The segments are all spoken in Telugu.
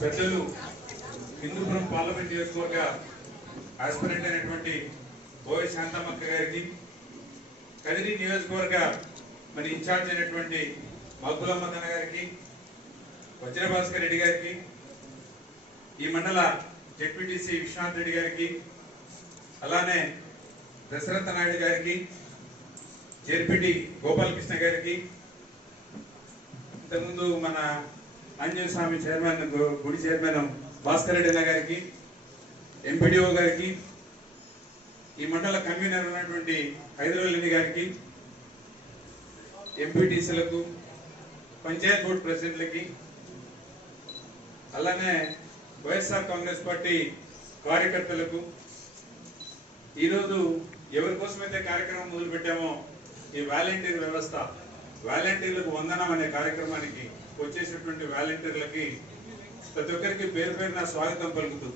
పెద్దలు హిందూపురం పార్లమెంట్ నియోజకవర్గ ఆస్పిరెంట్ అయినటువంటి ఓవై శాంతమ్మక్క గారికి కదిరి నియోజకవర్గ మరి ఇన్ఛార్జ్ అయినటువంటి మగ్గులమ్మదన్న గారికి వజ్రభాస్కర్ రెడ్డి గారికి ఈ మండల జెడ్పీటీసీ విశ్వనాథ్ రెడ్డి గారికి అలానే దశరథ నాయుడు గారికి జెడ్పీటీ గోపాలకృష్ణ గారికి ఇంతకుముందు మన ఆంజనేయ స్వామి చైర్మన్ గు- గుడి చైర్మన్ భాస్కర్ రెడ్డి అన్న గారికి ఎంపీడీఓ గారికి ఈ మండల కన్వీనర్ ఉన్నటువంటి హైదరాబాద్ గారికి ఎంపీటీసీలకు పంచాయత్ బోర్డు ప్రెసిడెంట్లకి అలానే వైఎస్ఆర్ కాంగ్రెస్ పార్టీ కార్యకర్తలకు ఈరోజు ఎవరి కోసమైతే కార్యక్రమం మొదలుపెట్టామో ఈ వాలంటీర్ వ్యవస్థ వాలంటీర్లకు వందనం అనే కార్యక్రమానికి వచ్చేసినటువంటి వాలంటీర్లకి ప్రతి ఒక్కరికి పేరు పేరున స్వాగతం పలుకుతూ.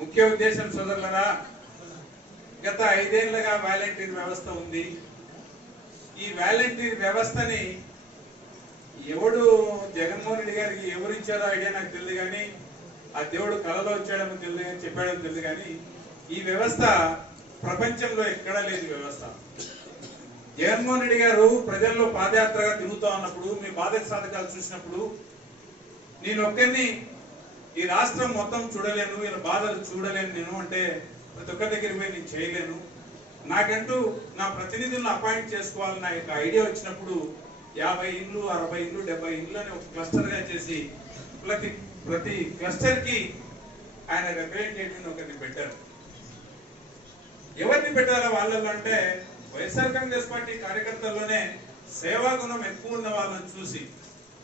ముఖ్య ఉద్దేశం సోదరులరా గత ఐదేళ్ళుగా వాలంటీర్ వ్యవస్థ ఉంది. ఈ వాలంటీర్ వ్యవస్థని ఎవడు జగన్మోహన్ రెడ్డి గారికి ఎవరు ఇచ్చారో ఐడియా నాకు తెలియదు కానీ ఆ దేవుడు కళలో వచ్చాడమో తెలియదు కానీ చెప్పాడో తెలియదు కానీ ఈ వ్యవస్థ ప్రపంచంలో ఎక్కడా లేని వ్యవస్థ. జగన్మోహన్ రెడ్డి గారు ప్రజల్లో పాదయాత్రగా తిరుగుతా ఉన్నప్పుడు మీ బాధ్యత సాధకాలు చూసినప్పుడు నేను ఒక్కరిని ఈ రాష్ట్రం మొత్తం చూడలేను వీళ్ళ బాధలు చూడలేను నేను అంటే ప్రతి ఒక్కరి దగ్గర పోయి నేను చేయలేను. నాకంటూ నా ప్రతినిధులను అపాయింట్ చేసుకోవాలని నా యొక్క ఐడియా వచ్చినప్పుడు యాభై ఇండ్లు అరవై ఇండ్లు డెబ్బై ఇండ్లు అని ఒక క్లస్టర్గా చేసి ప్రతి ప్రతి క్లస్టర్కి ఆయన రిప్రజెంటేటివ్ని ఒకరిని పెట్టారు. ఎవరిని పెట్టారో వాళ్ళల్లో అంటే వైఎస్ఆర్ కాంగ్రెస్ పార్టీ కార్యకర్తల్లోనే సేవా గుణం ఎక్కువ ఉన్న వాళ్ళని చూసి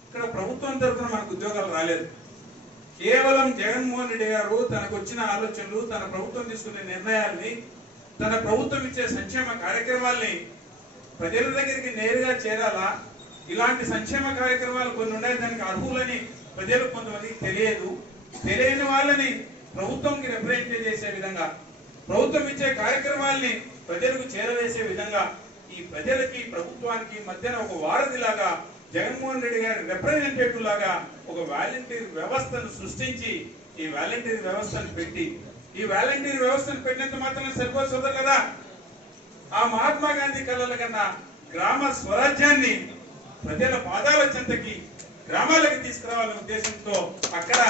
ఇక్కడ ప్రభుత్వం తరఫున మనకు ఉద్యోగాలు రాలేదు. కేవలం జగన్మోహన్ రెడ్డి గారు తనకు వచ్చిన ఆలోచనలు తన ప్రభుత్వం తీసుకునే నిర్ణయాల్ని తన ప్రభుత్వం ఇచ్చే సంక్షేమ కార్యక్రమాల్ని ప్రజల దగ్గరికి నేరుగా చేరాలా? ఇలాంటి సంక్షేమ కార్యక్రమాలు కొన్ని ఉన్నాయి దానికి అర్హులని ప్రజలు కొంతమందికి తెలియదు. తెలియని వాళ్ళని ప్రభుత్వంకి రిప్రజెంట్ చేసే విధంగా ప్రభుత్వం ఇచ్చే కార్యక్రమాల్ని ప్రజలకు చేరవేసే విధంగా ఈ ప్రజలకి ప్రభుత్వానికి మధ్యన ఒక వారధిలాగా జగన్మోహన్ రెడ్డి గారి రిప్రజెంటేటివ్ లాగా ఒక వాలంటీర్ వ్యవస్థను సృష్టించి ఈ వాలంటీర్ వ్యవస్థను పెట్టి ఈ వాలంటీర్ వ్యవస్థను పెట్టినంత మాత్రం సరిపోతుంది కదా. ఆ మహాత్మా గాంధీ కళల కన్నా గ్రామ స్వరాజ్యాన్ని ప్రజల పాదాల చెంతకి గ్రామాలకు తీసుకురావాలనే ఉద్దేశంతో అక్కడ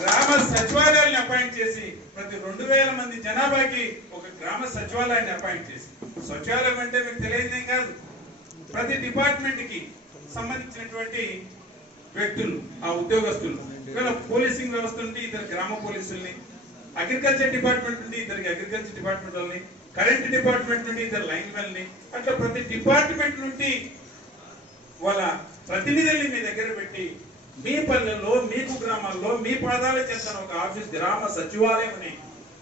గ్రామ సచివాలయాన్ని అపాయింట్ చేసి ప్రతి రెండు వేల మంది జనాభాకి ఒక గ్రామ సచివాలయాన్ని అపాయింట్ చేసి. సచివాలయం అంటే మీకు తెలియదేం కాదు. ప్రతి డిపార్ట్మెంట్కి సంబంధించినటువంటి వ్యక్తులు ఆ ఉద్యోగస్తులు. ఒకవేళ పోలీసింగ్ వ్యవస్థ నుండి ఇద్దరు గ్రామ పోలీసుల్ని అగ్రికల్చర్ డిపార్ట్మెంట్ నుండి ఇద్దరికి అగ్రికల్చర్ డిపార్ట్మెంట్ వాళ్ళని కరెంట్ డిపార్ట్మెంట్ నుండి ఇద్దరు లైన్ని అట్లా ప్రతి డిపార్ట్మెంట్ నుండి వాళ్ళ ప్రతినిధుల్ని మీ దగ్గర పెట్టి మీ పల్లెల్లో మీకు గ్రామాల్లో మీ పాదాల చేసిన ఒక ఆఫీస్ గ్రామ సచివాలయం అని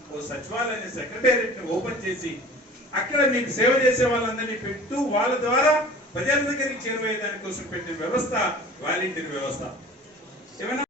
ఓ సచివాలయాన్ని సెక్రటేరియట్ ఓపెన్ చేసి అక్కడ మీకు సేవ చేసే వాళ్ళందరినీ పెట్టు వాళ్ళ ద్వారా ప్రజల దగ్గరికి చేరువయ్యే దానికోసం పెట్టిన వ్యవస్థ వాలంటీర్ వ్యవస్థ. ఏమైనా